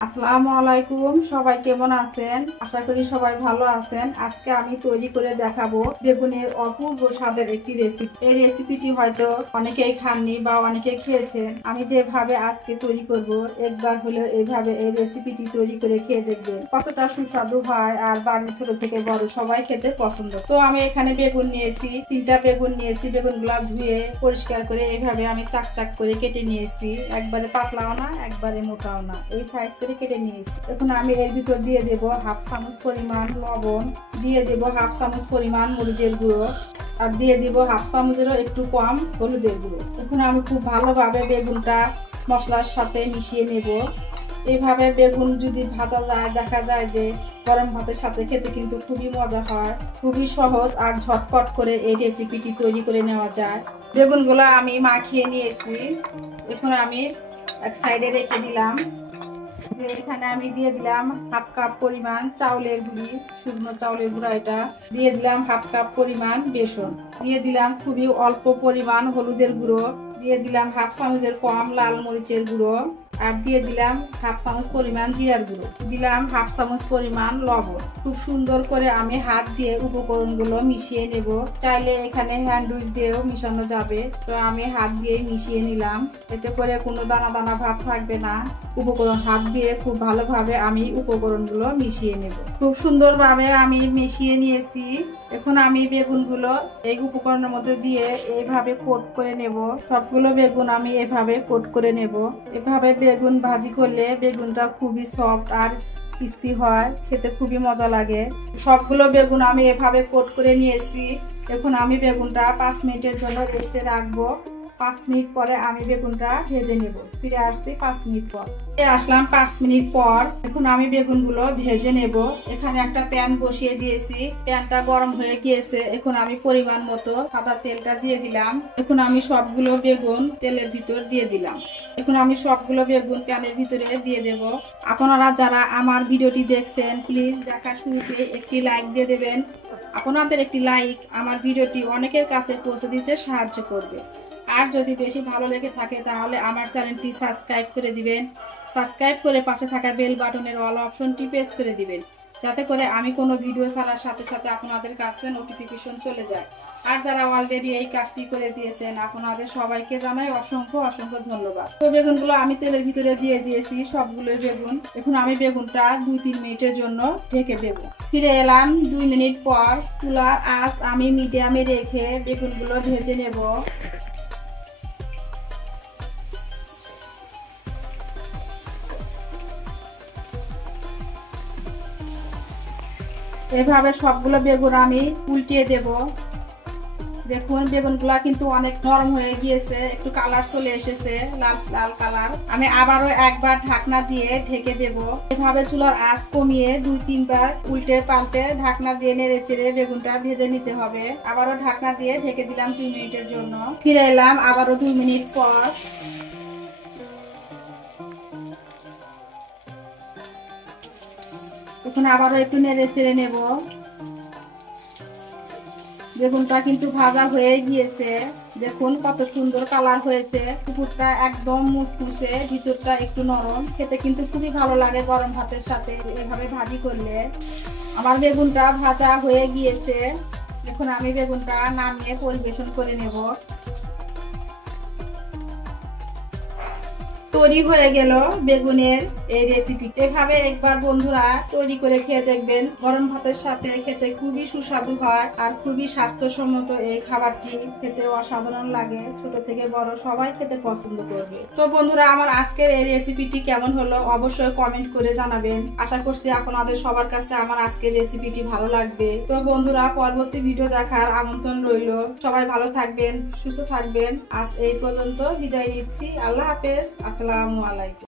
আসসালামু আলাইকুম, সবাই কেমন আছেন? আশা করি সবাই ভালো আছেন। আজকে আমি তৈরি করে দেখাবো বেগুনের অপূর্ব স্বাদের একটি রেসিপি। এই রেসিপিটি হয়তো অনেকেই খাননি বা অনেকে খেয়েছেন। আমি যেভাবে আজকে তৈরি করব, একবার হলেও এইভাবে এই রেসিপিটি তৈরি করে খেয়ে দেখবেন কতটা সুস্বাদু হয়। আর বাড়ির ছোট থেকে বড় সবাই খেতে পছন্দ। তো আমি এখানে বেগুন নিয়েছি, 3টা বেগুন নিয়েছি। বেগুনগুলা ধুয়ে পরিষ্কার করে এইভাবে আমি চাক চাক করে কেটে নিয়েছি। একবারে পাতলাও না, একবারে মোটাও না, এই সাইজ কেটে নিয়েছি। এখন আমি এর ভিতর দিয়ে দেব হাফ চামচ পরিমাণ লবণ, দিয়ে দেব হাফ চামচ পরিমাণ মরিচের গুঁড়ো, আর দিয়ে দিব হাফ চামচেরও একটু কম হলুদের গুঁড়ো। এখন আমি খুব ভালোভাবে বেগুনটা মশলার সাথে মিশিয়ে নেব। এইভাবে বেগুন যদি ভাজা যায়, দেখা যায় যে গরম ভাতের সাথে খেতে কিন্তু খুবই মজা হয়। খুবই সহজ আর ঝটপট করে এই রেসিপিটি তৈরি করে নেওয়া যায়। বেগুনগুলো আমি মাখিয়ে নিয়েছি। এখন আমি এক সাইডে রেখে দিলাম। এখানে আমি দিয়ে দিলাম হাফ কাপ পরিমাণ চাউলের গুঁড়ি, শুকনো চাউলের গুঁড়া। এটা দিয়ে দিলাম হাফ কাপ পরিমাণ বেসন, দিয়ে দিলাম খুবই অল্প পরিমাণ হলুদের গুঁড়ো, দিয়ে দিলাম হাফ চামচের কম লাল মরিচের গুঁড়ো, আর দিয়ে দিলাম হাফ চামচ পরিমাণ জিরার গুঁড়ো, দিলাম হাফ চামচ পরিমাণ লবণ। খুব সুন্দর করে আমি হাত দিয়ে উপকরণগুলো মিশিয়ে নেব। চাইলে এখানে হ্যান্ডউইচ দিয়েও মিশানো যাবে, তো আমি হাত দিয়ে মিশিয়ে নিলাম। এতে করে কোনো দানা দানা ভাব থাকবে না। উপকরণ হাত দিয়ে খুব ভালোভাবে আমি উপকরণগুলো মিশিয়ে নেব। খুব সুন্দরভাবে আমি মিশিয়ে নিয়েছি। এখন আমি বেগুনগুলো এই উপকরণের মধ্যে দিয়ে এইভাবে কোট করে নেব। সবগুলো বেগুন আমি এভাবে কোট করে নেব। এভাবে বেগুন ভাজি করলে বেগুনটা খুবই সফট আর ক্রিস্পি হয়, খেতে খুবই মজা লাগে। সবগুলো বেগুন আমি এভাবে কোট করে নিয়েছি। এখন আমি বেগুনটা 5 মিনিটের জন্য রেস্টে রাখবো। 5 মিনিট পরে আমি বেগুনটা ভেজে নেব। ফিরে আসছি 5 মিনিট পর। আসলাম 5 মিনিট পর। এখন আমি বেগুনগুলো ভেজে নেব। এখানে একটা প্যান বসিয়ে দিয়েছি, প্যানটা গরম হয়ে গিয়েছে। এখন আমি পরিমাণ মতো সাদা তেলটা দিয়ে দিলাম। এখন আমি সবগুলো বেগুন তেলের ভিতর দিয়ে দিলাম। এখন আমি সবগুলো বেগুন প্যানের ভিতরে দিয়ে দেব। আপনারা যারা আমার ভিডিওটি দেখছেন, প্লিজ দেখার শুরুতে একটি লাইক দিয়ে দেবেন। আপনাদের একটি লাইক আমার ভিডিওটি অনেকের কাছে পৌঁছে দিতে সাহায্য করবে। আর যদি বেশি ভালো লেগে থাকে তাহলে আমার চ্যানেলটি সাবস্ক্রাইব করে দিবেন। সাবস্ক্রাইব করে পাশে থাকা বেল বাটনের অল অপশনটি প্রেস করে দিবেন, যাতে করে আমি কোনো ভিডিও ছাড়ার সাথে সাথে আপনাদের কাছে নোটিফিকেশন চলে যায়। আর যারা অলরেডি এই কাজটি করে দিয়েছেন, আপনাদের সবাইকে জানাই অসংখ্য অসংখ্য ধন্যবাদ। তো বেগুনগুলো আমি তেলের ভিতরে দিয়ে দিয়েছি, সবগুলো বেগুন। এখন আমি বেগুনটা 2-3 মিনিটের জন্য ঢেকে দেব। ফিরে এলাম 2 মিনিট পর। চুলার আঁচ আমি মিডিয়ামে রেখে বেগুনগুলো ভেজে নেব। এভাবে সবগুলো বেগুন আমি উল্টিয়ে দেব। দেখুন বেগুনগুলা কিন্তু অনেক নরম হয়ে গিয়েছে, একটু কালার চলে এসেছে, লাল লাল কালার। আমি আবারও একবার ঢাকনা দিয়ে ঢেকে দেব। এভাবে চুলার আঁচ কমিয়ে 2-3 বার উল্টে পাল্টে ঢাকনা দিয়ে নেড়ে চেড়ে বেগুনটা ভেজে নিতে হবে। আবারও ঢাকনা দিয়ে ঢেকে দিলাম 2 মিনিটের জন্য। ফিরে এলাম আবারও 2 মিনিট পর। এখন আবারও একটু নেড়ে চেড়ে নেব। বেগুনটা কিন্তু ভাজা হয়ে গিয়েছে। দেখুন কত সুন্দর কালার হয়েছে। উপরটা একদম মুচমুচে, ভিতরটা একটু নরম। খেতে কিন্তু খুবই ভালো লাগে গরম ভাতের সাথে এভাবে ভাজি করলে। আমার বেগুনটা ভাজা হয়ে গিয়েছে। এখন আমি বেগুনটা নামিয়ে পরিবেশন করে নেব। তৈরি হয়ে গেল বেগুনের এই রেসিপি। এভাবে একবার বন্ধুরা তৈরি করে খেয়ে দেখবেন। গরম ভাতের সাথে খেতে খুবই সুস্বাদু হয় আর খুবই স্বাস্থ্যসম্মত। এই খাবারটি খেতে অসাধারণ লাগে, ছোট থেকে বড় সবাই খেতে পছন্দ করবে। তো বন্ধুরা, আমার আজকের এই রেসিপিটি কেমন হলো অবশ্যই কমেন্ট করে জানাবেন। আশা করছি আপনাদের সবার কাছে আমার আজকের রেসিপিটি ভালো লাগবে। তো বন্ধুরা, পরবর্তী ভিডিও দেখার আমন্ত্রণ রইল। সবাই ভালো থাকবেন, সুস্থ থাকবেন। আজ এই পর্যন্ত বিদায় নিচ্ছি। আল্লাহ হাফেজ। আসসালামু আলাইকুম।